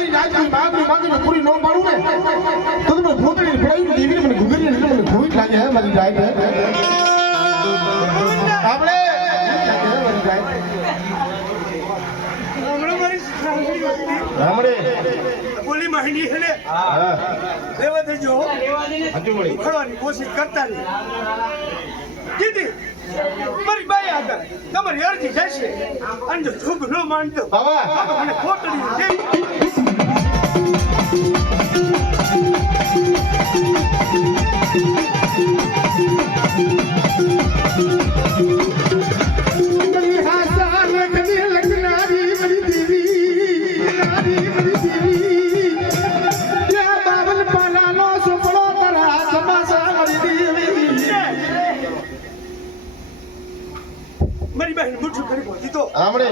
તમારી નાચની માગણી પૂરી ન પાડું ને તો તમે ભૂતળી ફેરવી દેવીને મને ગુગરી ને મને ભૂત લાગે હે મારી જાય આપણે રામડે બોલી માહિતી છે ને હા લેવા દેજો હજુ મળી ઉખડવાની કોશિશ કરતા નહીં દીદી મારી બાઈ આગળ તમારી અરજી જશે અને જો છૂક ન માનતો બાબા તો મને ખોટડી દેવી મારી બહેન મુઠ્ઠી કરી બોલી તો રામડે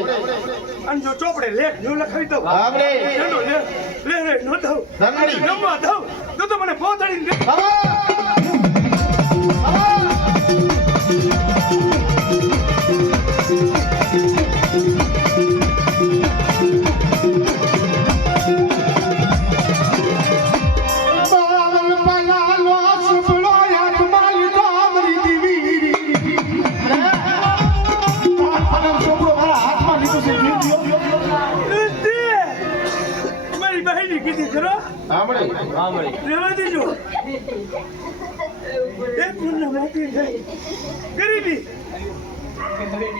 અને જો ચોપડે લેખ નો લખાવી દઉં રામડે એનો લે નો દઉં રામડી નમવા દઉં તો મને પોતડી દે બાબા મારી બહેની કીધી ખરો રામડે લેવા દેજો એક મિનિટ મોટી થઈ ગરીબી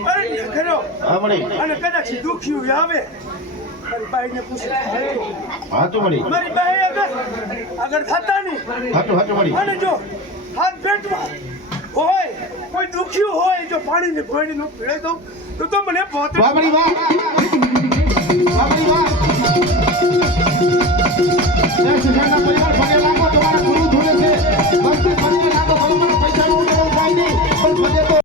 અરે ખરો રામડે અને કદાચ દુખ્યું આવે મારી બાઈને પૂછે હાચું મળી મારી બાઈ આગળ થતા નહીં હાચું મળી અને જો હાથ પેટમાં હોય કોઈ દુખ્યું હોય જો પાણીને ભોયડીને પીળે દઉં તો મને પોતે બાબડી વાહ બાબડી વાહ જય સુજાના પરિવાર પગે લાગો તમારા ગુરુ ધૂળે છે